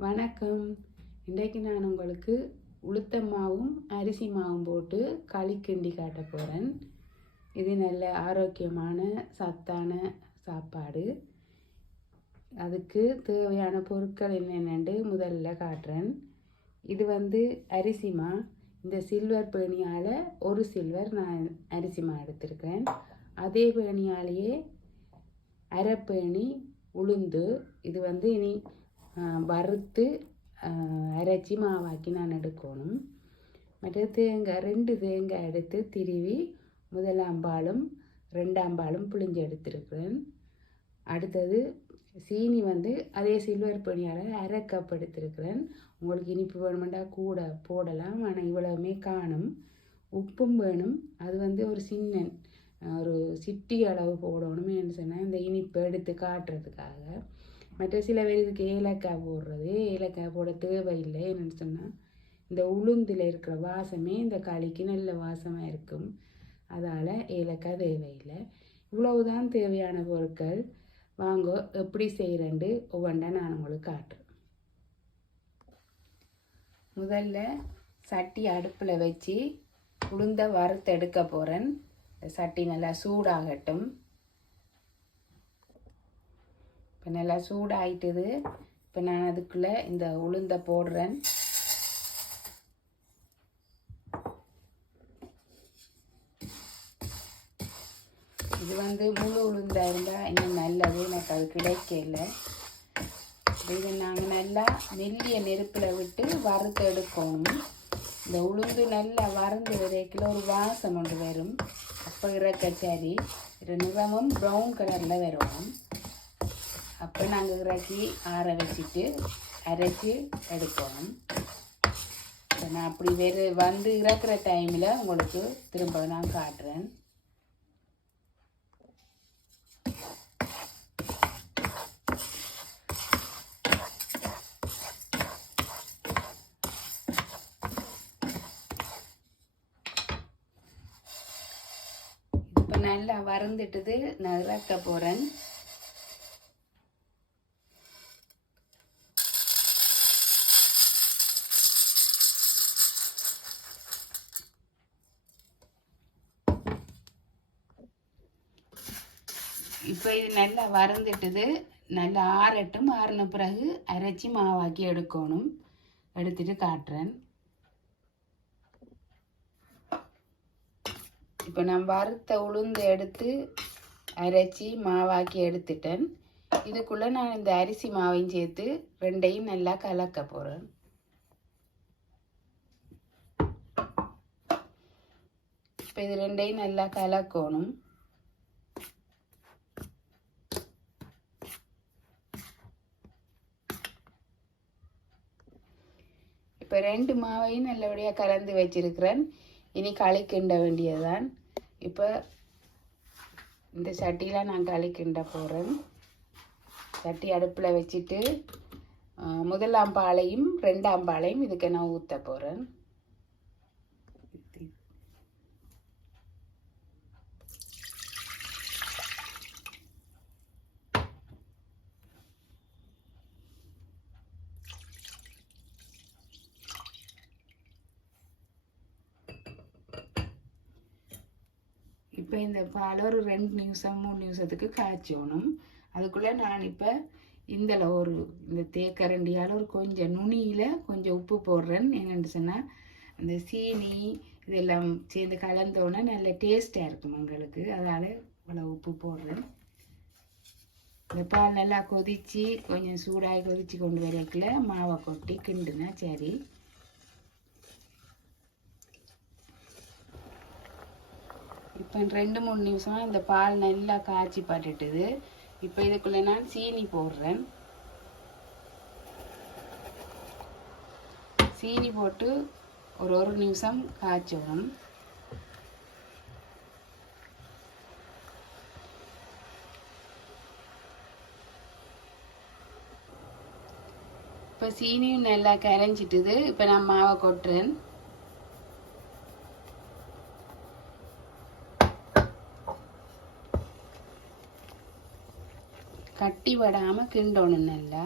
வணக்கம். இன்றைக்கு நான் உங்களுக்கு உளுத்த மாவும் அரிசி மாவும் போட்டு களி கிண்டி காட்ட போகிறேன் இது நல்ல ஆரோக்கியமான சத்தான சாப்பாடு. அதுக்கு தேவையான பொருட்கள் என்னென்னு முதல்ல காட்டுறேன். இது வந்து அரிசி மா. இந்த சில்வர் பேணியால் ஒரு சில்வர் நான் அரிசி மா அதே பேணியாலேயே அரைப்பேணி உளுந்து. இது வந்து இனி வறுத்து அரைச்சி மாவாக்கி நான் எடுக்கணும் மற்ற தேங்காய் ரெண்டு தேங்காய் எடுத்து திருவி முதலாம் பாலும் ரெண்டாம் பாலும் புளிஞ்சு எடுத்திருக்கிறேன் அடுத்தது சீனி வந்து அதே சில்வர் பணியால் அரை கப் எடுத்துருக்குறேன் உங்களுக்கு இனிப்பு வேணுமெண்டா கூட போடலாம் ஆனால் இவ்வளவுமே காணும் உப்பும் வேணும் அது வந்து ஒரு சின்ன ஒரு சிட்டி அளவு போடணும் என்ன சொன்னால் இந்த இனிப்பு எடுத்து காட்டுறதுக்காக மற்ற சில பேர் இதுக்கு ஏலக்காய் போடுறது ஏலக்காய் போட தேவையில்லை என்னன்னு சொன்னால் இந்த உளுந்தில் இருக்கிற வாசமே இந்த களிக்கு நல்ல வாசமாக இருக்கும். அதால் ஏலக்காய் தேவையில்லை. இவ்வளவுதான் தேவையான பொருட்கள். வாங்க எப்படி செய்கிறேன்ட்டு ஒவ்வொன்றா நான் உங்களுக்கு காட்டுறேன். முதல்ல சட்டி அடுப்பில் வச்சு உளுந்த வறுத்து எடுக்க போகிறேன் சட்டி நல்லா சூடாகட்டும். இப்போ நல்லா சூடாயிட்டுது. இப்போ நான் அதுக்குள்ளே இந்த உளுந்தை போடுறேன். இது வந்து முழு உளுந்தா இருந்தால் இன்னும் நல்லது. எனக்கு அது கிடைக்கல. இது நாங்கள் நல்லா மெல்லிய நெருப்பில் விட்டு வறுத்து எடுக்கணும். இந்த உளுந்து நல்லா வறந்து வரைக்கில் ஒரு வாசம் ஒன்று வரும். அப்போ இறக்கச்சாரி இது நிறமும் ப்ரௌன் கலரில் வரும். இப்போ நாங்கள் இறக்கி ஆற வச்சுட்டு அரைச்சி எடுக்கணும். இப்போ நான் அப்படி வேறு வந்து இறக்குற டைமில் உங்களுக்கு திரும்ப நான் காட்டுறேன். இப்போ நல்லா வறந்துட்டது நான் இறக்க போகிறேன் இப்போ இது நல்லா வறந்துட்டுது. நல்லா ஆறட்டும். ஆறின பிறகு அரைச்சி மாவாக்கி எடுக்கணும். எடுத்துட்டு காட்டுறேன். இப்போ நான் வறுத்த உளுந்து எடுத்து அரைச்சி மாவாக்கி எடுத்துட்டேன். இதுக்குள்ளே நான் இந்த அரிசி மாவையும் சேர்த்து ரெண்டையும் நல்லா கலக்க போகிறேன் இப்போ இது ரெண்டையும் நல்லா கலக்கணும். இப்போ ரெண்டு மாவையும் நல்லபடியாக கலந்து வச்சிருக்கிறேன். இனி களி கிண்ட வேண்டியதுதான். இப்போ இந்த சட்டியில் நான் களி கிண்ட போகிறேன் சட்டி அடுப்பில் வச்சுட்டு ஆ, முதலாம் பாலையும் ரெண்டாம் பாலையும் இதுக்கு நான் ஊற்ற போகிறேன் இப்போ இந்த பால் ஒரு ரெண்டு நிமிஷம் மூணு நிமிஷத்துக்கு காய்ச்சணும். அதுக்குள்ளே நான் இப்போ இந்தல ஒரு இந்த தேக்கரண்டியால் ஒரு கொஞ்சம் நுனியில் கொஞ்சம் உப்பு போடுறேன். என்னென்னு சொன்னால் அந்த சீனி இதெல்லாம் சேர்ந்து கலந்தோடனே நல்ல டேஸ்ட்டாக இருக்கும் எங்களுக்கு. அதால் இவ்வளோ உப்பு போடுறேன். இந்த பால் நல்லா கொதித்து கொஞ்சம் சூடாகி கொதித்து கொண்டு வரக்குள்ள மாவை கொட்டி கிண்டுனா சரி. இப்போ ரெண்டு மூணு நிமிஷமாக இந்த பால் நல்லா காய்ச்சி பட்டுட்டுது. இப்போ இதுக்குள்ளே நான் சீனி போடுறேன். சீனி போட்டு ஒரு ஒரு நிமிஷம் காய்ச்சணும் இப்போ சீனியும் நல்லா கரைஞ்சிட்டுது. இப்போ நான் மாவை கொட்டுறேன். கட்டி விடாமல் கிண்டணும் நல்லா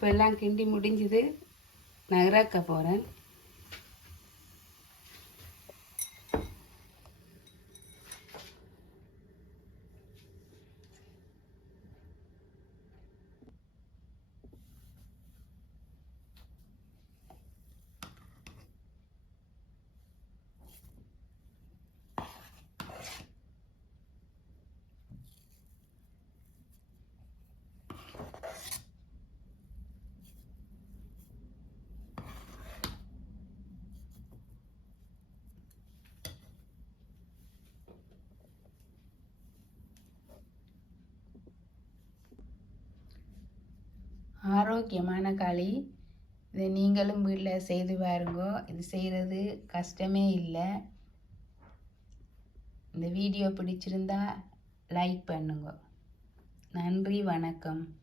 இப்போ எல்லாம் கிண்டி முடிஞ்சுது. நகராக்க போகிறேன் ஆரோக்கியமான களி. இதை நீங்களும் வீட்டில் செய்து பாருங்கோ. இது செய்கிறது கஷ்டமே இல்லை. இந்த வீடியோ பிடிச்சிருந்தா லைக் பண்ணுங்க. நன்றி வணக்கம்.